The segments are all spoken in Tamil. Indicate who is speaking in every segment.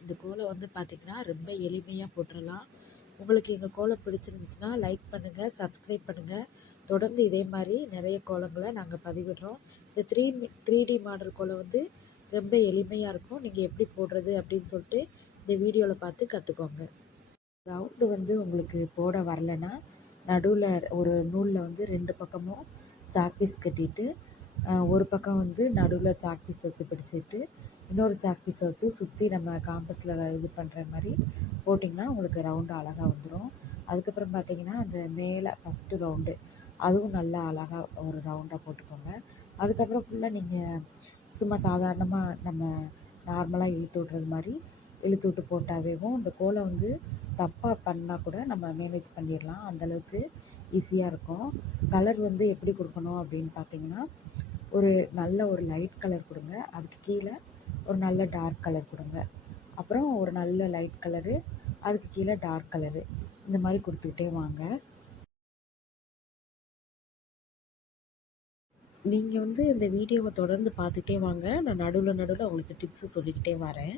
Speaker 1: இந்த கோலம் வந்து பார்த்திங்கன்னா ரொம்ப எளிமையாக போட்டுடலாம் உங்களுக்கு எங்கள் கோலம் பிடிச்சிருந்துச்சுன்னா லைக் பண்ணுங்கள் சப்ஸ்கிரைப் பண்ணுங்கள் தொடர்ந்து இதே மாதிரி நிறைய கோலங்களை நாங்கள் பதிவிடுறோம். இந்த த்ரீ த்ரீ டி மாடல் கோலம் வந்து ரொம்ப எளிமையாக இருக்கும். நீங்கள் எப்படி போடுறது அப்படின்னு சொல்லிட்டு இந்த வீடியோவில் பார்த்து கற்றுக்கோங்க ரவுண்டு வந்து உங்களுக்கு போட வரலன்னா நடுவில் ஒரு நூலில் வந்து ரெண்டு பக்கமும் சாக் பீஸ் கட்டிட்டு ஒரு பக்கம் வந்து நடுவில் சாக் பீஸ் வச்சு பிடிச்சிட்டு இன்னொரு சாக்பீஸை வச்சு சுற்றி நம்ம காம்பஸில் இது பண்ணுற மாதிரி போட்டிங்கன்னா உங்களுக்கு ரவுண்டு அழகாக வந்துடும் அதுக்கப்புறம் பார்த்தீங்கன்னா அந்த மேலே ஃபஸ்ட்டு ரவுண்டு அதுவும் நல்லா அழகாக ஒரு ரவுண்டாக போட்டுக்கோங்க. அதுக்கப்புறம் ஃபுல்லாக நீங்கள் சும்மா சாதாரணமாக நம்ம நார்மலாக இழுத்து விட்றது மாதிரி இழுத்து விட்டு போட்டாவேவும் இந்த கோலம் வந்து தப்பாக பண்ணால் கூட நம்ம மேனேஜ் பண்ணிடலாம். அந்தளவுக்கு ஈஸியாக இருக்கும். கலர் வந்து எப்படி கொடுக்கணும் அப்படின்னு பார்த்தீங்கன்னா ஒரு நல்ல ஒரு லைட் கலர் கொடுங்க. அதுக்கு கீழே ஒரு நல்ல டார்க் கலர் கொடுங்க. அப்புறம் ஒரு நல்ல லைட் கலரு அதுக்கு கீழே டார்க் கலரு இந்த மாதிரி கொடுத்துக்கிட்டே வாங்க. நீங்கள் வந்து இந்த வீடியோவை தொடர்ந்து பார்த்துட்டே வாங்க. நான் நடுவில் நடுவில் உங்களுக்கு டிப்ஸு சொல்லிக்கிட்டே வரேன்.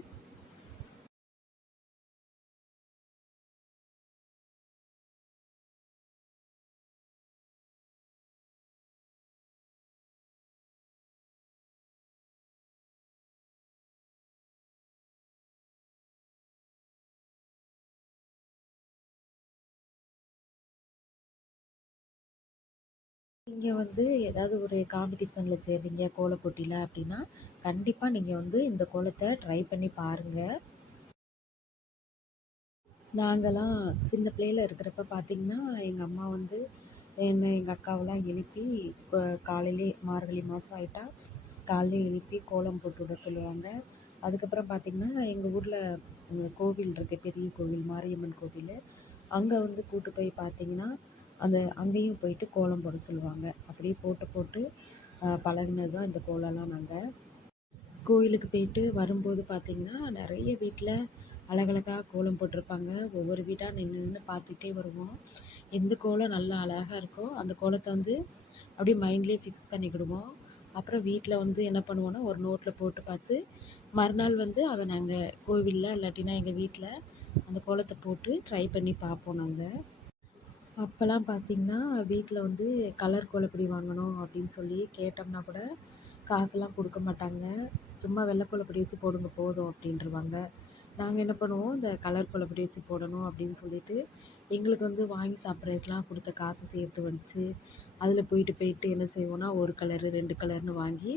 Speaker 1: நீங்கள் வந்து ஏதாவது ஒரு காம்படிஷனில் சேர்றீங்க கோலப் போட்டியில் அப்படின்னா கண்டிப்பாக நீங்கள் வந்து இந்த கோலத்தை ட்ரை பண்ணி பாருங்கள் நாங்கள்லாம் சின்ன பிள்ளையில் இருக்கிறப்ப பார்த்திங்கன்னா எங்கள் அம்மா வந்து என்னை எங்கள் அக்காவெல்லாம் எழுப்பி காலையிலே மார்கழி மாதம் ஆகிட்டா காலையிலே எழுப்பி கோலம் போட்டு விட சொல்லுவாங்க. அதுக்கப்புறம் பார்த்திங்கன்னா எங்கள் ஊரில் கோவில் இருக்குது பெரிய கோவில் மாரியம்மன் கோவில். அங்கே வந்து கூட்டு போய் பார்த்திங்கன்னா அந்த அங்கேயும் போயிட்டு கோலம் போட சொல்லுவாங்க. அப்படியே போட்டு போட்டு பழகினது தான் இந்த கோலம்லாம் நாங்கள் கோயிலுக்கு போயிட்டு வரும்போது பார்த்திங்கன்னா நிறைய வீட்டில் அழகழகாக கோலம் போட்டிருப்பாங்க. ஒவ்வொரு வீடாக நின்று நின்று பார்த்துக்கிட்டே வருவோம். எந்த கோலம் நல்லா அழகாக இருக்கோ அந்த கோலத்தை வந்து அப்படியே மைண்ட்லேயே ஃபிக்ஸ் பண்ணிக்கிடுவோம். அப்புறம் வீட்டில் வந்து என்ன பண்ணுவோன்னா ஒரு நோட்டில் போட்டு பார்த்து மறுநாள் வந்து அதை நாங்கள் கோவிலில் இல்லாட்டினா எங்கள் வீட்டில் அந்த கோலத்தை போட்டு ட்ரை பண்ணி பார்ப்போம் நாங்கள் அப்போல்லாம் பார்த்திங்கன்னா வீட்டில் வந்து கலர் கோலப்பொடி வாங்கணும் அப்படின்னு சொல்லி கேட்டோம்னா கூட காசுலாம் கொடுக்க மாட்டாங்க. சும்மா வெள்ளை கோலப்பொடி வச்சு போடுங்க போதும் அப்படின்ருவாங்க நாங்கள் என்ன பண்ணுவோம் இந்த கலர் கோலப்பொடி வச்சு போடணும் அப்படின்னு சொல்லிட்டு எங்களுக்கு வந்து வாங்கி சாப்பிட்றதுக்குலாம் கொடுத்த காசை சேர்த்து வச்சு அதில் போயிட்டு போயிட்டு என்ன செய்வோன்னா ஒரு கலரு ரெண்டு கலர்னு வாங்கி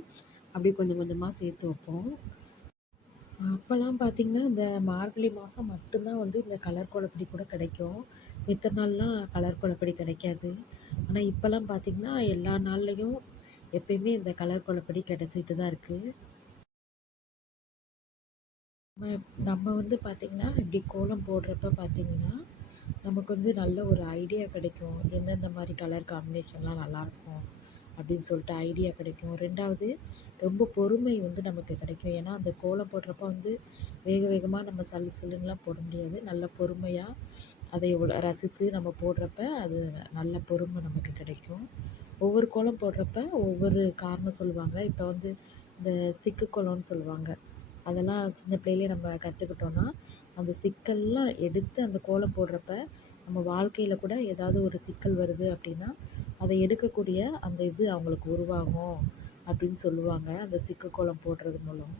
Speaker 1: அப்படியே கொஞ்சம் கொஞ்சமாக சேர்த்து வைப்போம். அப்போல்லாம் பார்த்திங்கன்னா இந்த மார்கழி மாதம் மட்டும்தான் வந்து இந்த கலர் கோலப்பொடி கூட கிடைக்கும். மித்த நாள்லாம் கலர் கோலப்பொடி கிடைக்காது. ஆனால் இப்போல்லாம் பார்த்திங்கன்னா எல்லா நாள்லேயும் எப்பயுமே இந்த கலர் கோலப்பொடி கிடச்சிட்டு தான் இருக்குது நம்ம நம்ம வந்து பார்த்திங்கன்னா இப்படி கோலம் போடுறப்ப பார்த்திங்கன்னா நமக்கு வந்து நல்ல ஒரு ஐடியா கிடைக்கும். எந்தெந்த மாதிரி கலர் காம்பினேஷன்லாம் நல்லாயிருக்கும் அப்படின்னு சொல்லிட்டு ஐடியா கிடைக்கும். ரெண்டாவது ரொம்ப பொறுமை வந்து நமக்கு கிடைக்கும். ஏன்னா அந்த கோலம் போடுறப்ப வந்து வேக வேகமாக நம்ம சல்லு சல்லுன்னுலாம் போட முடியாது. நல்ல பொறுமையாக அதை எவ்வளோ ரசித்து நம்ம போடுறப்ப அது நல்ல பொறுமை நமக்கு கிடைக்கும். ஒவ்வொரு கோலம் போடுறப்ப ஒவ்வொரு காரணம் சொல்லுவாங்க. இப்போ வந்து இந்த சிக்கு கோலம்னு சொல்லுவாங்க. அதெல்லாம் சின்ன பிள்ளையிலே நம்ம கற்றுக்கிட்டோன்னா அந்த சிக்கல்லாம் எடுத்து அந்த கோலம் போடுறப்ப நம்ம வாழ்க்கையில் கூட ஏதாவது ஒரு சிக்கல் வருது அப்படின்னா அதை எடுக்கக்கூடிய அந்த இது அவங்களுக்கு உருவாகும் அப்படின்னு சொல்லுவாங்க அந்த சிக்கு கோலம் போடுறது மூலம்.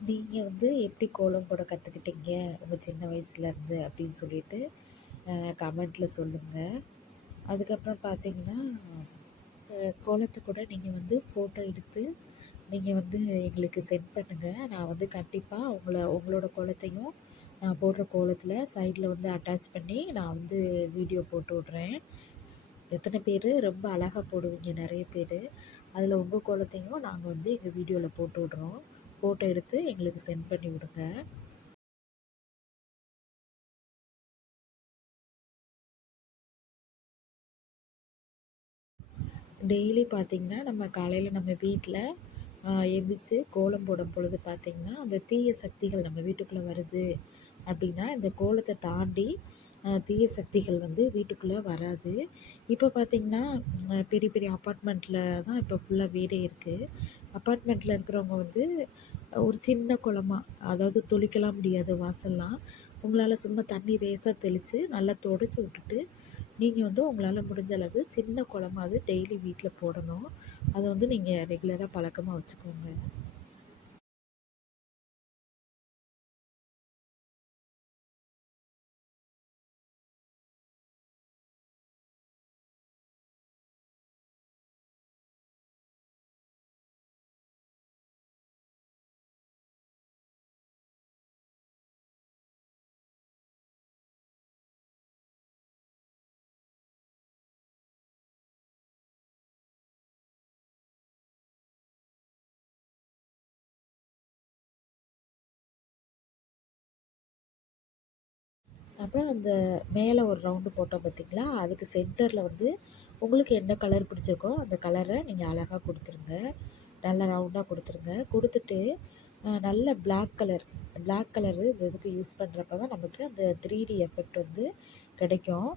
Speaker 1: நீங்கள் வந்து எப்படி கோலம் போட கற்றுக்கிட்டீங்க உங்கள் சின்ன வயசுலேருந்து அப்படின்னு சொல்லிட்டு கமெண்ட்டில் சொல்லுங்கள் அதுக்கப்புறம் பார்த்தீங்கன்னா கோலத்தை கூட நீங்கள் வந்து ஃபோட்டோ எடுத்து நீங்கள் வந்து எங்களுக்கு சென்ட் பண்ணுங்கள் நான் வந்து கண்டிப்பாக உங்களை உங்களோட கோலத்தையும் நான் போடுற கோலத்தில் சைடில் வந்து அட்டாச் பண்ணி நான் வந்து வீடியோ போட்டு விட்றேன். எத்தனை பேர்? ரொம்ப அழகாக போடுவீங்க நிறைய பேர். அதில் உங்கள் கோலத்தையும் நாங்கள் வந்து எங்கள் வீடியோவில் போட்டு விட்றோம். ஃபோட்டோ எடுத்து எங்களுக்கு சென்ட் பண்ணி விடுங்க. டெய்லி பார்த்திங்கன்னா நம்ம காலையில் நம்ம வீட்டில் எழுந்திரிச்சி கோலம் போடும் பொழுது பார்த்திங்கன்னா அந்த தீய சக்திகள் நம்ம வீட்டுக்குள்ளே வருது. அப்படின்னா இந்த கோலத்தை தாண்டி தீய சக்திகள் வந்து வீட்டுக்குள்ளே வராது. இப்போ பார்த்திங்கன்னா பெரிய பெரிய அப்பார்ட்மெண்ட்டில் தான் இப்போ ஃபுல்லாக வீடே இருக்குது அப்பார்ட்மெண்ட்டில் இருக்கிறவங்க வந்து ஒரு சின்ன குளமா அதாவது தொளிக்கலாம் முடியாது வாசல்லாம் உங்களால் சும்மா தண்ணி ரேஸாக தெளித்து நல்லா தொடச்சி விட்டுட்டு நீங்கள் வந்து உங்களால் முடிஞ்ச அளவு சின்ன குளமாவது டெய்லி வீட்டில் போடணும். அதை வந்து நீங்கள் ரெகுலராக பழக்கமாக வச்சுக்கோங்க. அப்புறம் அந்த மேலே ஒரு ரவுண்டு போட்டோம் பார்த்திங்களா அதுக்கு சென்டரில் வந்து உங்களுக்கு என்ன கலர் பிடிச்சிருக்கோ அந்த கலரை நீங்கள் அழகாக கொடுத்துருங்க. நல்லா ரவுண்டாக கொடுத்துருங்க. கொடுத்துட்டு நல்ல பிளாக் கலர் பிளாக் கலரு இந்த இதுக்கு யூஸ் பண்ணுறப்ப தான் நமக்கு அந்த த்ரீ டி எஃபெக்ட் வந்து கிடைக்கும்.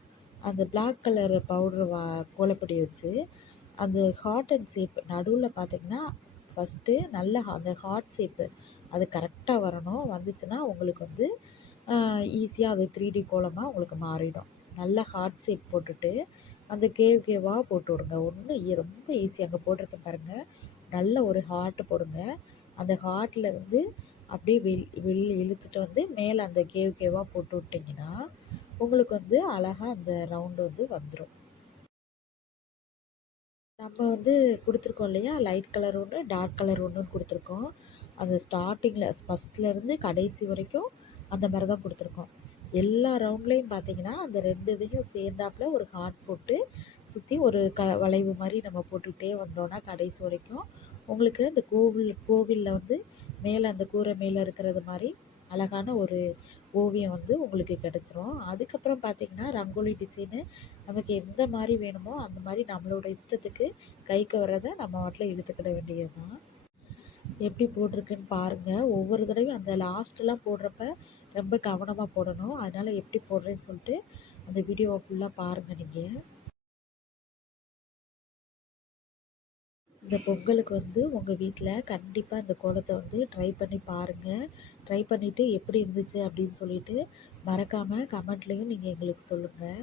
Speaker 1: அந்த பிளாக் கலர் பவுடர் வா கோலப்பொடி வச்சு அந்த ஹார்ட் அண்ட் ஷேப் நடுவில் பார்த்திங்கன்னா ஃபஸ்ட்டு நல்ல அந்த ஹார்ட் ஷேப்பு அது கரெக்டாக வரணும். வந்துச்சுன்னா உங்களுக்கு வந்து ஈஸியாக அது த்ரீ டி கோலமாக உங்களுக்கு மாறிடும். நல்ல ஹார்ட் ஷேப் போட்டுட்டு அந்த கேவ் கேவாக போட்டு விடுங்க. ஒன்றும் ரொம்ப ஈஸி அங்கே போட்டிருக்கேன் பாருங்கள் நல்ல ஒரு ஹார்ட்டு போடுங்க. அந்த ஹார்ட்டில் வந்து அப்படியே வெள் வெளியில் இழுத்துட்டு வந்து மேலே அந்த கேவ் கேவாக போட்டு விட்டிங்கன்னா உங்களுக்கு வந்து அழகாக அந்த ரவுண்டு வந்து வந்துடும் நம்ம வந்து கொடுத்துருக்கோம் இல்லையா? லைட் கலர் ஒன்று டார்க் கலர் ஒன்றுன்னு கொடுத்துருக்கோம். அந்த ஸ்டார்டிங்கில் ஃபஸ்ட்லேருந்து கடைசி வரைக்கும் அந்த மாதிரி தான் கொடுத்துருக்கோம். எல்லா ரவுண்ட்லேயும் பார்த்தீங்கன்னா அந்த ரெண்டு இதையும் சேர்ந்தாப்புல ஒரு ஹார்ட் போட்டு சுற்றி ஒரு க வளைவு மாதிரி நம்ம போட்டுக்கிட்டே வந்தோன்னா கடைசி வரைக்கும் உங்களுக்கு இந்த கோவில் கோவிலில் வந்து மேலே அந்த கூரை மேலே இருக்கிறது மாதிரி அழகான ஒரு ஓவியம் வந்து உங்களுக்கு கிடச்சிரும். அதுக்கப்புறம் பார்த்திங்கன்னா ரங்கோலி டிசைனு நமக்கு எந்த மாதிரி வேணுமோ அந்த மாதிரி நம்மளோட இஷ்டத்துக்கு கைக்கு வர்றதை நம்ம வாட்டில் இழுத்துக்கிட வேண்டியது தான் எப்படி போட்டிருக்குன்னு பாருங்கள் ஒவ்வொரு தடவையும் அந்த லாஸ்ட்டெலாம் போடுறப்ப ரொம்ப கவனமாக போடணும். அதனால் எப்படி போடுறேன்னு சொல்லிட்டு அந்த வீடியோவை ஃபுல்லாக பாருங்கள் நீங்கள் இந்த பொங்கலுக்கு வந்து உங்கள் வீட்டில் கண்டிப்பாக இந்த கோலத்தை வந்து ட்ரை பண்ணி பாருங்கள் ட்ரை பண்ணிவிட்டு எப்படி இருந்துச்சு அப்படின்னு சொல்லிட்டு மறக்காமல் கமெண்ட்லேயும் நீங்கள் எங்களுக்கு சொல்லுங்கள்